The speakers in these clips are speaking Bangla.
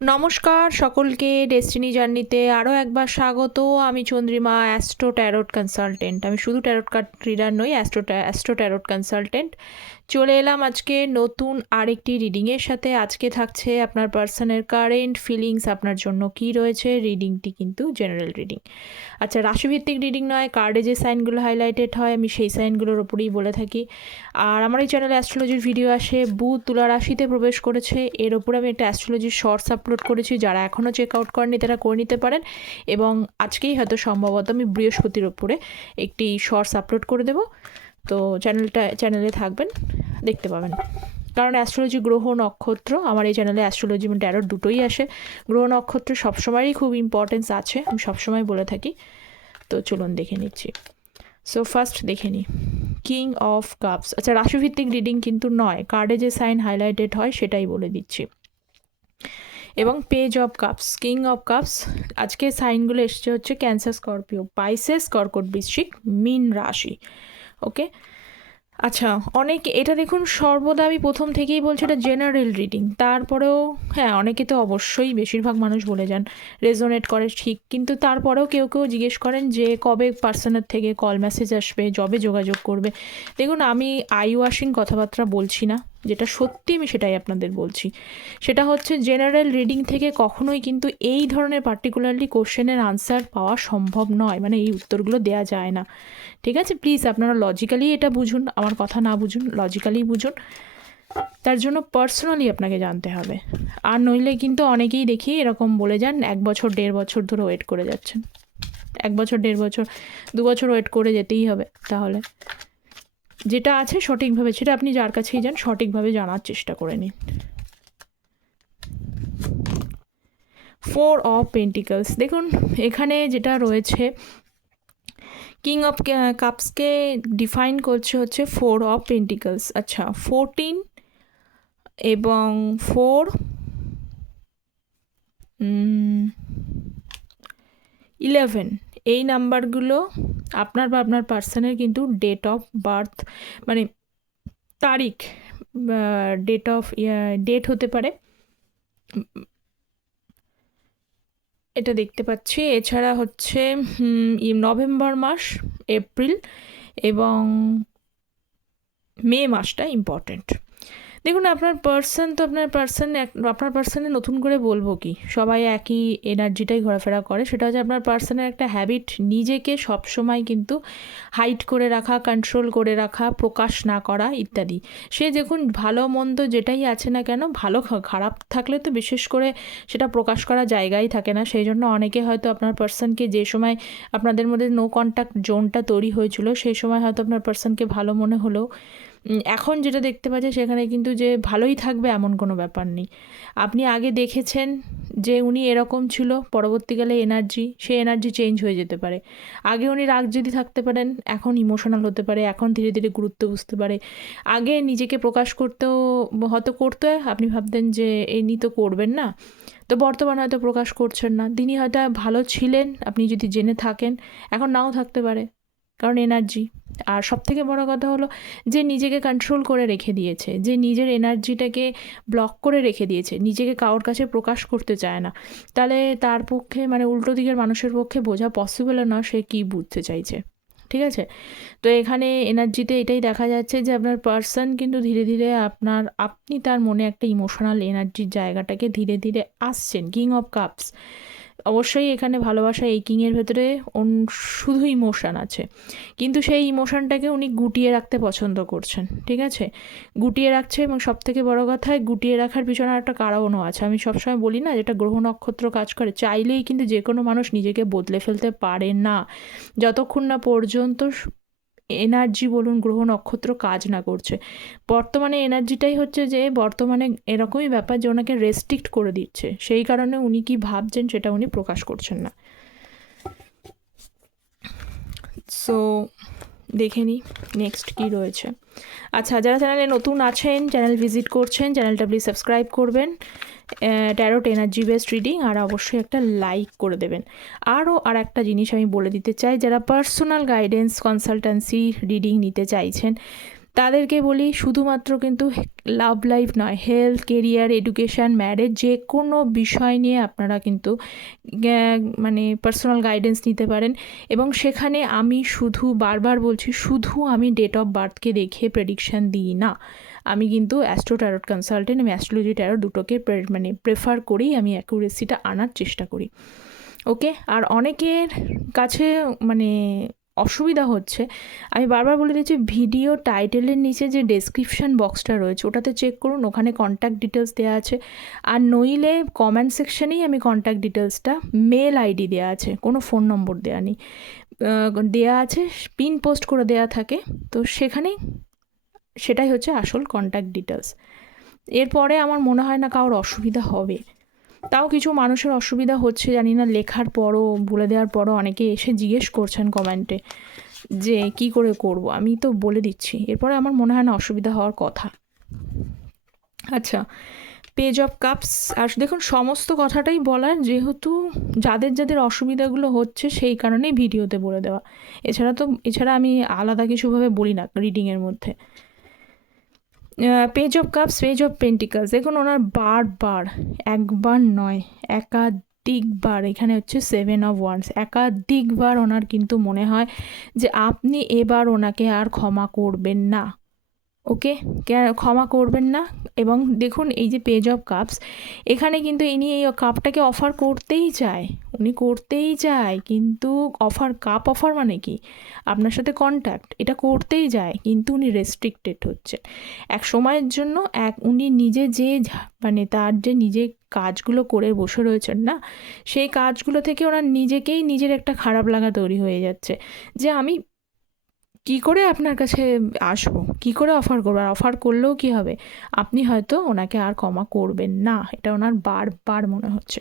নমস্কার, সকলকে ডেস্টিনি জার্নিতে আরও একবার স্বাগত। আমি চন্দ্রিমা অ্যাস্ট্রো ট্যারোট কনসালটেন্ট আমি শুধু ট্যারোট কার্ড রিডার নই অ্যাস্ট্রো অ্যাস্ট্রো ট্যারোট কনসালটেন্ট চলে এলাম আজকে নতুন আরেকটি রিডিংয়ের সাথে। আজকে থাকছে আপনার পার্সনের কারেন্ট ফিলিংস আপনার জন্য কি রয়েছে? রিডিংটি কিন্তু জেনারেল রিডিং আচ্ছা রাশিভিত্তিক রিডিং নয় কার্ডে যে সাইনগুলো হাইলাইটেড হয়, আমি সেই সাইনগুলোর ওপরেই বলে থাকি। আর আমার এই চ্যানেলে অ্যাস্ট্রোলজির ভিডিও আসে। বুধ তুলা রাশিতে প্রবেশ করেছে। এর ওপরে আমি একটা অ্যাস্ট্রোলজির শর্টস আপলোড করেছি। যারা এখনও চেক আউট করেনি তারা করে নিতে পারেন। এবং আজকেই হয়তো সম্ভবত আমি বৃহস্পতির ওপরে একটি শর্টস আপলোড করে দেবো। তো চ্যানেলটা চ্যানেলে থাকবেন, দেখতে পাবেন। কারণ অ্যাস্ট্রোলজি গ্রহ, নক্ষত্র, আমার এই চ্যানেলে অ্যাস্ট্রোলজি এবং ট্যারোট দুটোই আসে। গ্রহ, নক্ষত্র সবসময়ই খুব ইম্পর্টেন্স আছে, আমি সবসময় বলে থাকি। তো চলুন দেখে নিচ্ছি। সো ফার্স্ট দেখে নিই কিং অফ কাপস আচ্ছা রাশিভিত্তিক রিডিং কিন্তু নয়। কার্ডে যে সাইন হাইলাইটেড হয়, সেটাই বলে দিচ্ছি। এবং page of cups king of cups আজকে সাইনগুলো এসছে হচ্ছে ক্যান্সার স্করপিও পাইসেস কর্কট বৃশ্চিক মিন রাশি ওকে আচ্ছা অনেক, এটা দেখুন সর্বদা আমি প্রথম থেকেই বলছি এটা জেনারেল রিডিং তারপরেও হ্যাঁ অনেকে তো অবশ্যই বেশিরভাগ মানুষ বলে যান রেজোনেট করে ঠিক, কিন্তু তারপরেও কেউ কেউ জিজ্ঞেস করেন যে কবে পার্সনের থেকে কল মেসেজ আসবে জবে যোগাযোগ করবে। দেখুন, আমি আই ওয়াশিং কথাবার্তা বলছি না। যেটা সত্যি আমি সেটাই আপনাদের বলছি, সেটা হচ্ছে জেনারেল রিডিং থেকে কখনোই কিন্তু এই ধরনের পার্টিকুলারলি কোশ্চেনের আনসার পাওয়া সম্ভব নয় মানে এই উত্তরগুলো দেওয়া যায় না। ঠিক আছে? প্লিজ আপনারা লজিক্যালি এটা বুঝুন, আমার কথা না বুঝুন লজিক্যালি বুঝুন। তার জন্য পার্সোনালি আপনাকে জানতে হবে। আর নইলে কিন্তু অনেকেই দেখি এরকম বলে যান, এক বছর, দেড় বছর ধরে ওয়েট করে যাচ্ছেন। এক বছর, দেড় বছর, দু বছর ওয়েট করে যেতেই হবে তাহলে। যেটা আছে সঠিকভাবে, সেটা আপনি যার কাছেই যান, সঠিকভাবে জানার চেষ্টা করে নিন। ফোর অফ পেন্টিকলস দেখুন, এখানে যেটা রয়েছে কিং অফ কাপসকে ডিফাইন করছে হচ্ছে ফোর অফ পেন্টিকলস আচ্ছা ফোরটিন এবং ফোর ইলেভেন এই নাম্বারগুলো আপনার বা আপনার পার্সনের কিন্তু ডেট অফ বার্থ মানে তারিখ ডেট অফ ডেট হতে পারে। এটা দেখতে পাচ্ছি। এছাড়া হচ্ছে নভেম্বর মাস, এপ্রিল এবং মে মাসটা ইম্পর্ট্যান্ট দেখুন, আপনার পার্সন তো আপনার পার্সন আপনার পার্সনে নতুন করে বলব কি? সবাই একই এনার্জিটাই ঘোরাফেরা করে। সেটা হচ্ছে আপনার পার্সনের একটা হ্যাবিট নিজেকে সবসময় কিন্তু হাইট করে রাখা কন্ট্রোল করে রাখা, প্রকাশ না করা ইত্যাদি। সে দেখুন, ভালো মন্দ যেটাই আছে না কেন, ভালো খারাপ থাকলে তো বিশেষ করে সেটা প্রকাশ করা জায়গাই থাকে না। সেই জন্য অনেকে হয়তো আপনার পার্সনকে যে সময় আপনাদের মধ্যে নো কন্ট্যাক্ট জোনটা তৈরি হয়েছিল, সেই সময় হয়তো আপনার পার্সনকে ভালো মনে হলেও এখন যেটা দেখতে পাচ্ছে সেখানে কিন্তু যে ভালোই থাকবে এমন কোনো ব্যাপার নেই। আপনি আগে দেখেছেন যে উনি এরকম ছিল, পরবর্তীকালে এনার্জি সে এনার্জি চেঞ্জ হয়ে যেতে পারে। আগে উনি রাগ যদি থাকতে পারেন, এখন ইমোশনাল হতে পারে, এখন ধীরে ধীরে গুরুত্ব বুঝতে পারে। আগে নিজেকে প্রকাশ করতেও, হয়তো করতে, আপনি ভাবতেন যে এনি তো করবেন না। তো বর্তমানে হয়তো প্রকাশ করছেন না। তিনি হয়তো ভালো ছিলেন, আপনি যদি জেনে থাকেন, এখন নাও থাকতে পারে। কারণ এনার্জি। আর সব থেকে বড় কথা হলো যে নিজেকে কন্ট্রোল করে রেখে দিয়েছে, যে নিজের এনার্জিটাকে ব্লক করে রেখে দিয়েছে, নিজেকে কারোর কাছে প্রকাশ করতে চায় না। তাহলে তার পক্ষে মানে উল্টো দিকের মানুষের পক্ষে বোঝা পসিবল না সে কী বুঝতে চাইছে, ঠিক আছে? তো এখানে এনার্জিতে এটাই দেখা যাচ্ছে যে আপনার পার্সন কিন্তু ধীরে ধীরে আপনার, আপনি তার মনে একটা ইমোশনাল এনার্জির জায়গাটাকে ধীরে ধীরে আসছেন কিং অফ কাপস অবশ্যই এখানে ভালোবাসা এই কিংয়ের ভেতরে শুধু ইমোশান আছে। কিন্তু সেই ইমোশানটাকে উনি গুটিয়ে রাখতে পছন্দ করছেন, ঠিক আছে? গুটিয়ে রাখছে এবং সব থেকে বড়ো কথা, গুটিয়ে রাখার পিছনে একটা কারণও আছে। আমি সবসময় বলি না, যেটা গ্রহ নক্ষত্র কাজ করে, চাইলেই কিন্তু যে কোনো মানুষ নিজেকে বদলে ফেলতে পারে না। যতক্ষণ না পর্যন্ত এনার্জি বলুন, গ্রহ নক্ষত্র কাজ না করছে। বর্তমানে এনার্জিটাই হচ্ছে যে, বর্তমানে এরকমই ব্যাপার যে, ওনাকে রেস্ট্রিক্ট করে দিচ্ছে। সেই কারণে উনি কি ভাবছেন সেটা উনি প্রকাশ করছেন না। সো দেখে নিই নেক্সট কী রয়েছে। আচ্ছা যারা চ্যানেলে নতুন আছেন চ্যানেল ভিজিট করছেন চ্যানেলটা প্লিজ সাবস্ক্রাইব করবেন। ট্যারোট এনার্জি বেস্ট রিডিং আর অবশ্যই একটা লাইক করে দেবেন। আরও আর একটা জিনিস আমি বলে দিতে চাই, যারা পার্সোনাল গাইডেন্স কনসালটেন্সি রিডিং নিতে চাইছেন তাদেরকে বলি শুধুমাত্র কিন্তু লাভ লাইফ নয় হেলথ কেরিয়ার এডুকেশান ম্যারেজ যে কোনো বিষয় নিয়ে আপনারা কিন্তু মানে পার্সোনাল গাইডেন্স নিতে পারেন। এবং সেখানে আমি শুধু বারবার বলছি, শুধু আমি ডেট অফ বার্থকে দেখে প্রেডিকশান দিই না। আমি কিন্তু অ্যাস্ট্রো ট্যারট কনসালটেন্ট আমি অ্যাস্ট্রোলজি ট্যারট দুটোকে মানে প্রেফার করেই আমি অ্যাকুরেসিটা আনার চেষ্টা করি। ওকে আর অনেকের কাছে মানে অসুবিধা হচ্ছে। আমি বারবার বলে দিচ্ছি, ভিডিও টাইটেলের নিচে যে ডেসক্রিপশান বক্সটা রয়েছে, ওটাতে চেক করুন, ওখানে কন্ট্যাক্ট ডিটেলস দেওয়া আছে। আর নইলে কমেন্ট সেকশনেই আমি কন্ট্যাক্ট ডিটেলসটা মেল আইডি দেওয়া আছে, কোনো ফোন নম্বর দেওয়া নেই। দেওয়া আছে পিন পোস্ট করে দেওয়া থাকে, তো সেখানেই সেটাই হচ্ছে আসল কন্ট্যাক্ট ডিটেলস এরপরে আমার মনে হয় না কারোর অসুবিধা হবে। তাও কিছু মানুষের অসুবিধা হচ্ছে, জানি না, লেখার পরও, বলে দেওয়ার পরও অনেকে এসে জিজ্ঞেস করছেন কমেন্টে যে কি করে করব। আমি তো বলে দিচ্ছি, এরপরে আমার মনে হয় না অসুবিধা হওয়ার কথা। আচ্ছা পেজ অফ কাপস আর দেখুন, সমস্ত কথাটাই বলার যেহেতু যাদের যাদের অসুবিধাগুলো হচ্ছে সেই কারণেই ভিডিওতে বলে দেওয়া। এছাড়া তো, এছাড়া আমি আলাদা কিছুভাবে বলি না রিডিংয়ের মধ্যে। Page of cups page of pentacles দেখুন ওনার বারবার একবার নয় একাধিকবার এখানে হচ্ছে সেভেন অফ ওয়ান্স একাধিকবার ওনার কিন্তু মনে হয় যে আপনি এবার ওনাকে আর ক্ষমা করবেন না। ওকে? ক্ষমা করবেন না? এবং দেখুন এই যে পেজ অফ কাপস এখানে কিন্তু ইনি এই কাপটাকে অফার করতেই চায়। উনি করতেই চায়, কিন্তু অফার কাপ অফার মানে কি? আপনার সাথে কন্ট্যাক্ট এটা করতেই যায়, কিন্তু উনি রেস্ট্রিক্টেড হচ্ছে। এক সময়ের জন্য এক, উনি নিজে যে মানে তার যে নিজে কাজগুলো করে বসে রয়েছেন না, সেই কাজগুলো থেকে ওনার নিজেকেই নিজের একটা খারাপ লাগা তৈরি হয়ে যাচ্ছে। যে আমি কি করে আপনার কাছে আসব? কি করে অফার করব? আর অফার করলেও কি হবে? আপনি হয়তো ওনাকে আর ক্ষমা করবেন না। এটা ওনার বারবার মনে হচ্ছে।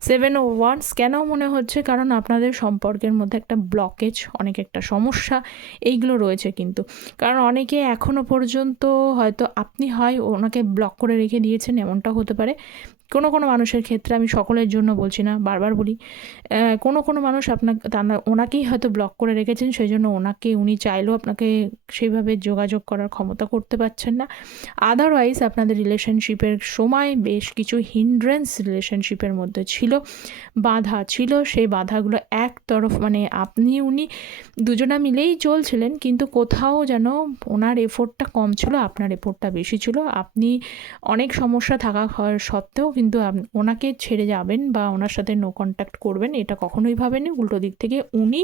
সেভেন ও ওয়ান্স কেন মনে হচ্ছে? কারণ আপনাদের সম্পর্কের মধ্যে একটা ব্লকেজ অনেক একটা সমস্যা এইগুলো রয়েছে কিন্তু। কারণ অনেকে এখনও পর্যন্ত হয়তো আপনি হয় ওনাকে ব্লক করে রেখে দিয়েছেন এমনটা হতে পারে। কোনো কোনো মানুষের ক্ষেত্রে আমি সকলের জন্য বলছি না, বারবার বলি কোনো কোনো মানুষ আপনাকে ওনাকেই হয়তো ব্লক করে রেখেছেন সেই জন্য ওনাকে, উনি চাইলেও আপনাকে সেইভাবে যোগাযোগ করার ক্ষমতা করতে পারছেন না। আদারওয়াইজ আপনাদের রিলেশনশিপের সময় বেশ কিছু হিন্ড্রেন্স রিলেশনশিপের মধ্যে ছিল, বাধা ছিল, সেই বাধাগুলো এক তরফ মানে আপনি, উনি দুজনা মিলেই চলছিলেন, কিন্তু কোথাও যেন ওনার এফোর্টটা কম ছিল, আপনার এফোর্টটা বেশি ছিল। আপনি অনেক সমস্যা থাকা সত্ত্বেও কিন্তু ওনাকে ছেড়ে যাবেন বা ওনার সাথে নো কন্ট্যাক্ট করবেন, এটা কখনোই ভাবেনি উল্টো দিক থেকে উনি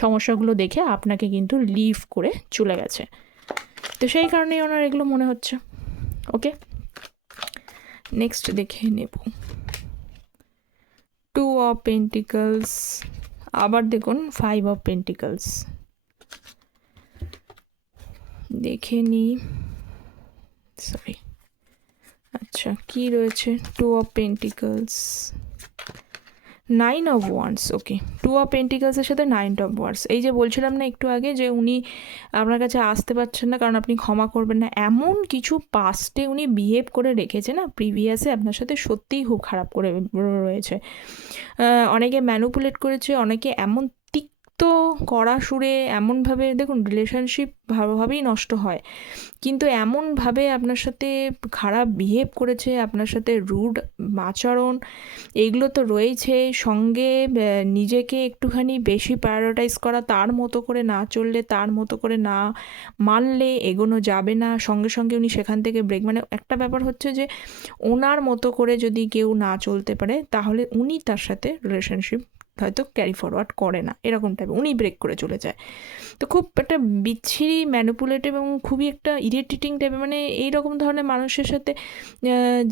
সমস্যাগুলো দেখে আপনাকে কিন্তু লিভ করে চলে গেছে। তো সেই কারণেই ওনার এগুলো মনে হচ্ছে। ওকে? নেক্সট দেখে নেব। টু অফ পেন্টিকলস আবার দেখুন ফাইভ অফ পেন্টিকলস দেখে নিই। সরি আচ্ছা কি রয়েছে? Two of pentacles nine of wands okay two of পেন্টিকলসের সাথে নাইন অফ ওয়ান্স এই যে বলছিলাম না একটু আগে যে উনি আপনার কাছে আসতে পারছেন না, কারণ আপনি ক্ষমা করবেন না। এমন কিছু পাস্টে উনি বিহেভ করে রেখেছে না প্রিভিয়াসে আপনার সাথে সত্যিই খুব খারাপ করে রয়েছে। অনেকে ম্যানুপুলেট করেছে, অনেকে এমন তিক্ত কড়া সুরে এমনভাবে, দেখুন রিলেশনশিপ ভালোভাবেই নষ্ট হয়। কিন্তু এমনভাবে আপনার সাথে খারাপ বিহেভ করেছে, আপনার সাথে রুড আচরণ, এগুলো তো রয়েছে। সঙ্গে নিজেকে একটুখানি বেশি প্রায়োরিটাইজ করা, তার মতো করে না চললে, তার মতো করে না মানলে এগোনো যাবে না। সঙ্গে সঙ্গে উনি সেখান থেকে ব্রেক মানে একটা ব্যাপার হচ্ছে যে, ওনার মতো করে যদি কেউ না চলতে পারে, তাহলে উনি তার সাথে রিলেশনশিপ হয়তো ক্যারি ফরওয়ার্ড করে না, এরকম টাইপের উনি ব্রেক করে চলে যায়। তো খুব একটা বিচ্ছিরি ম্যানুপুলেটিভ এবং খুবই একটা ইরিটেটিং টাইপের মানে এই রকম ধরনের মানুষের সাথে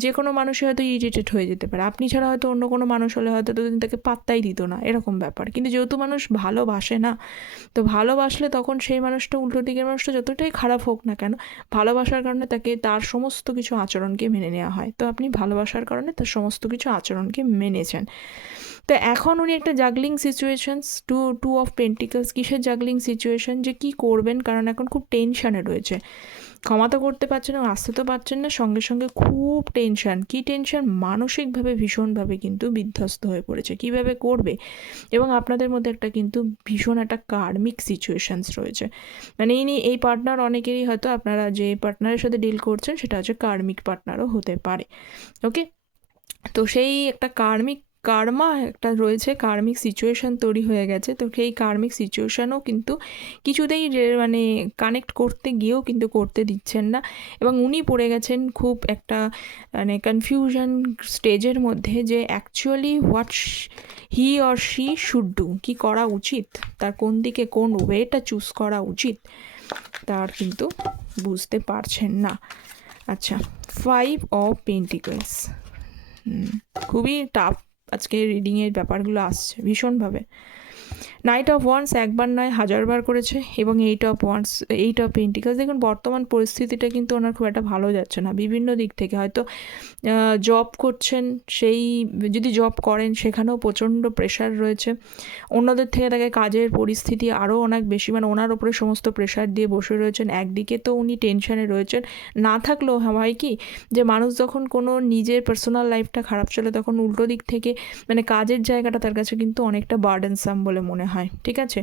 যে কোনো মানুষই হয়তো ইরিটেটেড হয়ে যেতে পারে। আপনি ছাড়া হয়তো অন্য কোনো মানুষ হলে হয়তো দুদিন তাকে পাত্তাই দিত না, এরকম ব্যাপার। কিন্তু যেহেতু মানুষ ভালোবাসে না, তো ভালোবাসলে তখন সেই মানুষটা, উল্টো দিকের মানুষটা যতটাই খারাপ হোক না কেন, ভালোবাসার কারণে তাকে তার সমস্ত কিছু আচরণকে মেনে নেওয়া হয়। তো আপনি ভালোবাসার কারণে তার সমস্ত কিছু আচরণকে মেনেছেন। তো এখন উনি একটা juggling situations two two of pentacles কিসের জাগলিং সিচুয়েশন যে কি করবেন? কারণ এখন খুব টেনশানে রয়েছে। ক্ষমা তো করতে পারছেন না আসতে তো পারছেন না, সঙ্গে সঙ্গে খুব টেনশন কি টেনশন মানসিকভাবে, ভীষণভাবে কিন্তু বিধ্বস্ত হয়ে পড়েছে। কীভাবে করবে? এবং আপনাদের মধ্যে একটা কিন্তু ভীষণ একটা কার্মিক সিচুয়েশানস রয়েছে। মানে ইনি, এই পার্টনার অনেকেরই হয়তো আপনারা যে পার্টনারের সাথে ডিল করছেন, সেটা হচ্ছে কার্মিক পার্টনারও হতে পারে। ওকে তো সেই একটা কার্মিক কার্মা একটা রয়েছে, কার্মিক সিচুয়েশান তৈরি হয়ে গেছে। তো সেই কার্মিক সিচুয়েশানও কিন্তু কিছুতেই মানে কানেক্ট করতে গিয়েও কিন্তু করতে দিচ্ছেন না। এবং উনি পড়ে গেছেন খুব একটা মানে কনফিউশন স্টেজের মধ্যে যে actually what he or she should do কী করা উচিত? তার কোন দিকে কোন ওয়েটা চুজ করা উচিত? তার কিন্তু বুঝতে পারছেন না। আচ্ছা ফাইভ অফ পেন্টিকলস খুবই টাফ আজকে রিডিংয়ের ব্যাপারগুলো আসছে ভীষণভাবে। নাইট অফ ওয়ান্স একবার নয় হাজারবার করেছে এবং eight of wands eight of pentacles দেখুন, বর্তমান পরিস্থিতিটা কিন্তু ওনার খুব একটা ভালো যাচ্ছে না, বিভিন্ন দিক থেকে। হয়তো জব করছেন, সেই, যদি জব করেন, সেখানেও প্রচণ্ড প্রেশার রয়েছে। অন্যদের থেকে তাকে কাজের পরিস্থিতি আরও অনেক বেশি মানে ওনার ওপরে সমস্ত প্রেশার দিয়ে বসে রয়েছেন। একদিকে তো উনি টেনশানে রয়েছেন। না থাকলেও, হয় কি? যে মানুষ যখন কোনো নিজের পার্সোনাল লাইফটা খারাপ চলে, তখন উল্টো দিক থেকে মানে কাজের জায়গাটা তার কাছে কিন্তু অনেকটা বার্ডেনসাম বলে মনে হয়। ঠিক আছে?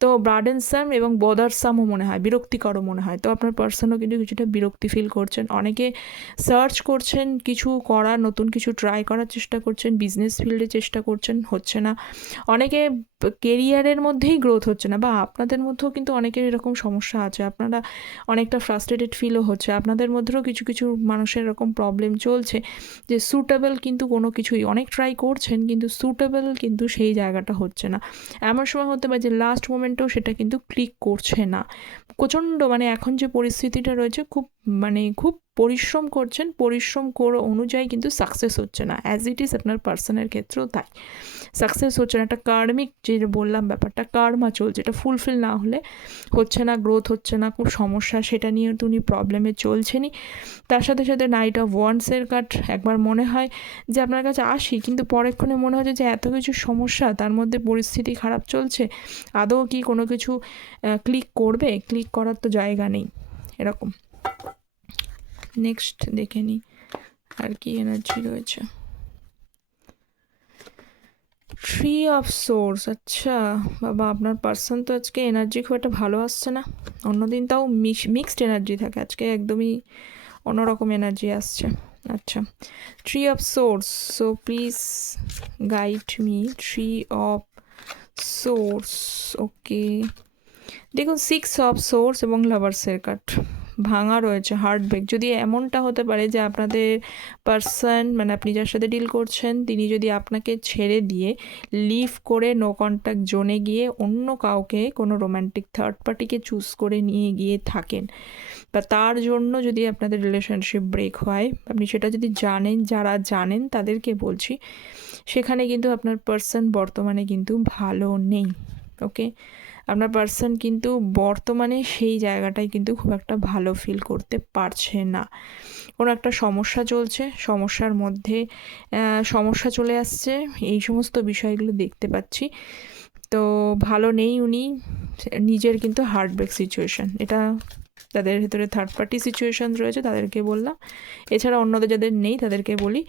তো ব্রাডেনসাম এবং বদারসামও মনে হয়, বিরক্তিকরও মনে হয়। তো আপনার পার্সনও কিন্তু কিছুটা বিরক্তি ফিল করছেন। অনেকে সার্চ করছেন, কিছু করার, নতুন কিছু ট্রাই করার চেষ্টা করছেন বিজনেস ফিল্ডে চেষ্টা করছেন, হচ্ছে না। অনেকে কেরিয়ারের মধ্যেই গ্রোথ হচ্ছে না বা আপনাদের মধ্যেও কিন্তু অনেকের এরকম সমস্যা আছে। আপনারা অনেকটা ফ্রাস্ট্রেটেড ফিলও হচ্ছে। আপনাদের মধ্যেও কিছু কিছু মানুষের এরকম প্রবলেম চলছে যে সুটেবল কিন্তু কোনো কিছুই, অনেক ট্রাই করছেন কিন্তু সুটেবল কিন্তু সেই জায়গাটা হচ্ছে না। এমন সময় হতে পারে যে লাস্ট মোমেন্টেও সেটা কিন্তু ক্লিক করছে না। প্রচণ্ড মানে এখন যে পরিস্থিতিটা রয়েছে, খুব মানে খুব পরিশ্রম করছেন, পরিশ্রম করে অনুযায়ী কিন্তু সাকসেস হচ্ছে না। অ্যাজ ইট ইজ আপনার পার্সনের ক্ষেত্রেও তাই। সাকসেস হচ্ছে না। একটা কার্মিক যে বললাম ব্যাপারটা কার্মা চলছে এটা ফুলফিল না হলে হচ্ছে না গ্রোথ হচ্ছে না, খুব সমস্যা, সেটা নিয়ে তো উনি প্রবলেমে চলছেনই। তার সাথে সাথে নাইট অফ ওয়ান্সের কাট একবার মনে হয় যে আপনার কাছে আসি, কিন্তু পরেক্ষণে মনে হচ্ছে যে এত কিছু সমস্যা, তার মধ্যে পরিস্থিতি খারাপ চলছে, আদৌ কি কোনো কিছু ক্লিক করবে? ক্লিক করার তো জায়গা নেই, এরকম। নেক্সট দেখে নিই আর কি এনার্জি রয়েছে। থ্রি অফ সোর্স আচ্ছা বাবা, আপনার পার্সন তো আজকে এনার্জি খুব একটা ভালো আসছে না। অন্যদিন তাও মিক্সড এনার্জি থাকে, আজকে একদমই অন্যরকম এনার্জি আসছে। আচ্ছা three of swords so please guide me three of swords okay দেখুন সিক্স অফ সোর্স এবং লাভার্সের কাট ভাঙা রয়েছে হার্ট ব্রেক যদি এমনটা হতে পারে যে আপনাদের পার্সন মানে আপনি যার সাথে ডিল করছেন, তিনি যদি আপনাকে ছেড়ে দিয়ে লিভ করে নো কন্ট্যাক্ট জোনে গিয়ে অন্য কাউকে কোনো রোম্যান্টিক থার্ড পার্টিকে চুজ করে নিয়ে গিয়ে থাকেন। বা তার জন্য যদি আপনাদের রিলেশনশিপ ব্রেক হয়, আপনি সেটা যদি জানেন, যারা জানেন তাদেরকে বলছি, সেখানে কিন্তু আপনার পার্সন বর্তমানে কিন্তু ভালো নেই ওকে আপনার পার্সন কিন্তু বর্তমানে সেই জায়গাটায় কিন্তু খুব একটা ভালো ফিল করতে পারছে না। কোনো একটা সমস্যা চলছে, সমস্যার মধ্যে সমস্যা চলে আসছে, এই সমস্ত বিষয়গুলো দেখতে পাচ্ছি। তো ভালো নেই উনি, নিজের কিন্তু হার্টব্রেক সিচুয়েশান এটা তাদের ভেতরে থার্ড পার্টি সিচুয়েশান রয়েছে, তাদেরকে বললাম। এছাড়া অন্যদের যাদের নেই, তাদেরকে বলি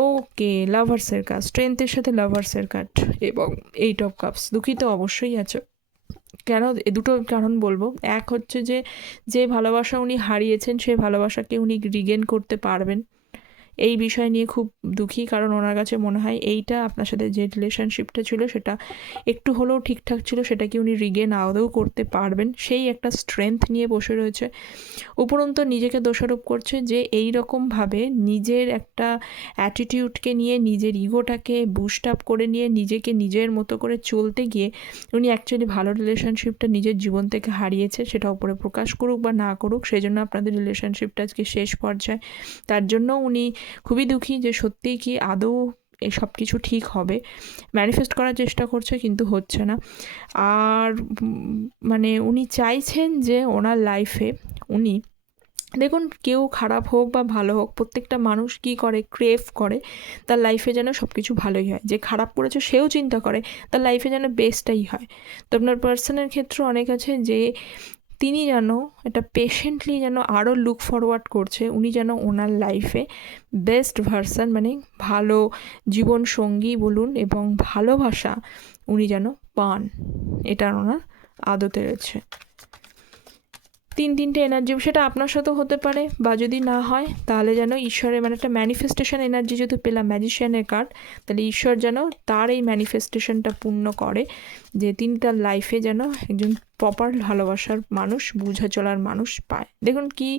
ওকে লাভার্সের কাজ স্ট্রেংথের সাথে লাভার্সের কাট এবং এইট অফ কাপস দুঃখিত অবশ্যই আছে। কেন এ দুটো কারণ বলব। এক হচ্ছে যে যে ভালোবাসা উনি হারিয়েছেন সেই ভালোবাসাকে উনি রিগেন করতে পারবেন। এই বিষয় নিয়ে খুব দুঃখী, কারণ ওনার কাছে মনে হয় এইটা আপনার সাথে যে রিলেশনশিপটা ছিল সেটা একটু হলেও ঠিকঠাক ছিল সেটাকে উনি রিগেন আদৌ করতে পারবেন। সেই একটা স্ট্রেংথ নিয়ে বসে রয়েছে। উপরন্ত নিজেকে দোষারোপ করছে যে এই রকমভাবে নিজের একটা অ্যাটিটিউডকে নিয়ে, নিজের ইগোটাকে বুস্ট আপ করে নিয়ে, নিজেকে নিজের মতো করে চলতে গিয়ে উনি অ্যাকচুয়ালি ভালো রিলেশনশিপটা নিজের জীবন থেকে হারিয়েছে, সেটা উপরে প্রকাশ করুক বা না করুক সেই জন্য আপনাদের রিলেশনশিপটা আজকে শেষ পর্যায়ে। তার জন্য উনি খুবই দুঃখী যে সত্যিই কি আদৌ এই সব কিছু ঠিক হবে। ম্যানিফেস্ট করার চেষ্টা করছে কিন্তু হচ্ছে না। আর মানে উনি চাইছেন যে ওনার লাইফে উনি, দেখুন কেউ খারাপ হোক বা ভালো হোক, প্রত্যেকটা মানুষ কী করে ক্রেভ করে, তার লাইফে যেন সব কিছু ভালোই হয়। যে খারাপ করেছে সেও চিন্তা করে, তার লাইফে যেন বেস্টটাই হয়। তো আপনার পার্সনের ক্ষেত্রে অনেক আছে যে তিনি যেন এটা পেশেন্টলি যেন আরও লুক ফরওয়ার্ড করছে, উনি যেন ওনার লাইফে বেস্ট ভার্সন মানে ভালো জীবন সঙ্গী বলুন এবং ভালোবাসা উনি যেন পান। এটা ওনার আদতে রয়েছে। তিন তিনটে এনার্জি সেটা আপনার সাথেও হতে পারে বা যদি না হয়, তাহলে যেন ঈশ্বরের মানে একটা ম্যানিফেস্টেশন এনার্জি যদি পেলাম ম্যাজিশিয়ানের কার্ড তাহলে ঈশ্বর যেন তার এই ম্যানিফেস্টেশনটা পূর্ণ করে, যে তিনি তার লাইফে যেন একজন প্রপার ভালোবাসার মানুষ, বুঝা চলার মানুষ পায়। দেখুন কি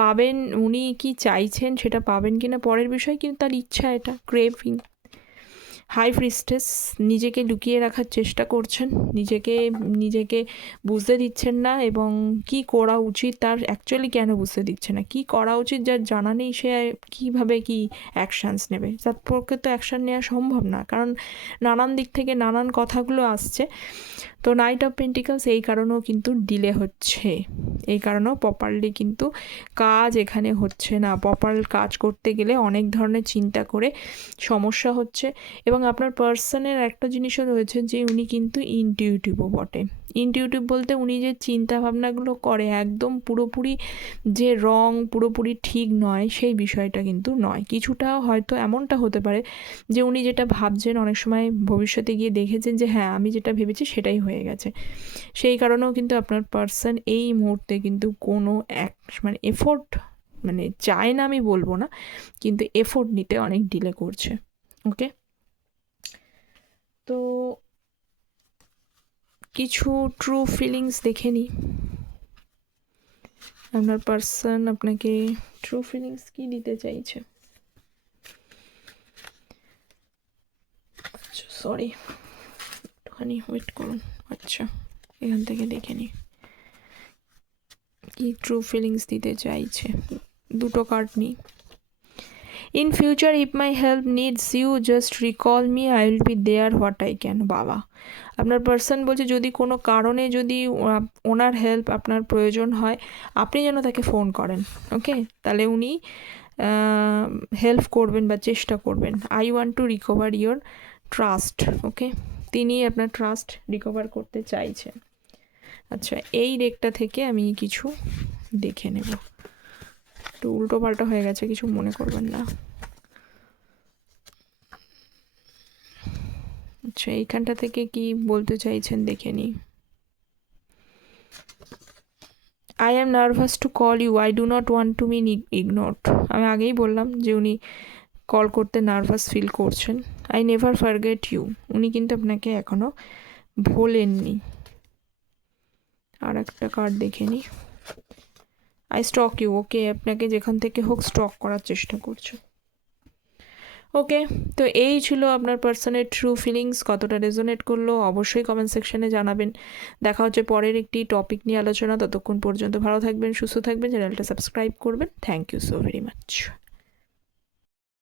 পাবেন, উনি কি চাইছেন, সেটা পাবেন কি না পরের বিষয়, কিন্তু তার ইচ্ছা এটা ক্রেভিং হাই ফ্রিস্টেস নিজেকে লুকিয়ে রাখার চেষ্টা করছেন। নিজেকে নিজেকে বুঝতে দিচ্ছেন না এবং কি করা উচিত তার অ্যাকচুয়ালি কেন বুঝতে দিচ্ছে না? কি করা উচিত যার জানা নেই সে কীভাবে কি অ্যাকশানস নেবে? তার পক্ষে তো অ্যাকশান নেওয়া সম্ভব না। কারণ নানান দিক থেকে নানান কথাগুলো আসছে। তো নাইট অফ পেন্টিকালস এই কারণেও কিন্তু ডিলে হচ্ছে। এই কারণেও প্রপারলি কিন্তু কাজ এখানে হচ্ছে না। প্রপার কাজ করতে গেলে অনেক ধরনের চিন্তা করে সমস্যা হচ্ছে এবং আপনার পার্সনের একটা জিনিসও রয়েছে যে উনি কিন্তু ইনটিউটিভও বটে। ইনটিউটিভ বলতে উনি যে চিন্তা ভাবনাগুলো করে একদম পুরোপুরি যে রং, পুরোপুরি ঠিক নয়, সেই বিষয়টা কিন্তু নয়। কিছুটা হয়তো এমনটা হতে পারে যে উনি যেটা ভাবছেন অনেক সময় ভবিষ্যতে গিয়ে দেখেছেন যে হ্যাঁ আমি যেটা ভেবেছি সেটাই হয়ে গেছে। সেই কারণেও কিন্তু আপনার পার্সন এই মুহূর্তে কিন্তু কোনো এক মানে এফোর্ট মানে চায় না আমি বলব না, কিন্তু এফোর্ট নিতে অনেক ডিলে করছে। ওকে তো কিছু ট্রু ফিলিংস দেখে নিই। আপনার পার্সন আপনাকে ট্রু ফিলিংস কি দিতে চাইছে? আচ্ছা সরি একটুখানি ওয়েট করুন। আচ্ছা এখান থেকে দেখে নিই। কি ট্রু ফিলিংস দিতে চাইছে? দুটো কার্ড নিই। In future if my help needs you just recall me I will be there what I can বাবা। আপনার পার্সন বলছে, যদি কোনো কারণে যদি ওনার হেল্প আপনার প্রয়োজন হয়, আপনি যেন তাকে ফোন করেন ওকে তাহলে উনি হেল্প করবেন বা চেষ্টা করবেন। I want to recover your trust okay তিনি আপনার ট্রাস্ট রিকভার করতে চাইছেন। আচ্ছা এই ডেকটা থেকে আমি কিছু দেখে নেব। একটু উল্টো পাল্টা হয়ে গেছে, কিছু মনে করবেন না। আচ্ছা এইখানটা থেকে কি বলতে চাইছেন দেখে নিই I am nervous to call you I do not want to mean ignored আমি আগেই বললাম যে উনি কল করতে নার্ভাস ফিল করছেন। আই নেভার ফারগেট ইউ উনি কিন্তু আপনাকে এখনও ভোলেননি। আর একটা কার্ড দেখে নিই আই স্টক ইউ ওকে আপনাকে যেখান থেকে হোক স্টক করার চেষ্টা করছ। ওকে তো এই ছিল আপনার পার্সনের ট্রু ফিলিংস কতটা রেজোনেট করল? অবশ্যই কমেন্ট সেকশানে জানাবেন। দেখা হচ্ছে পরের একটি টপিক নিয়ে আলোচনা। ততক্ষণ পর্যন্ত ভালো থাকবেন, সুস্থ থাকবেন চ্যানেলটা সাবস্ক্রাইব করবেন। Thank you so very much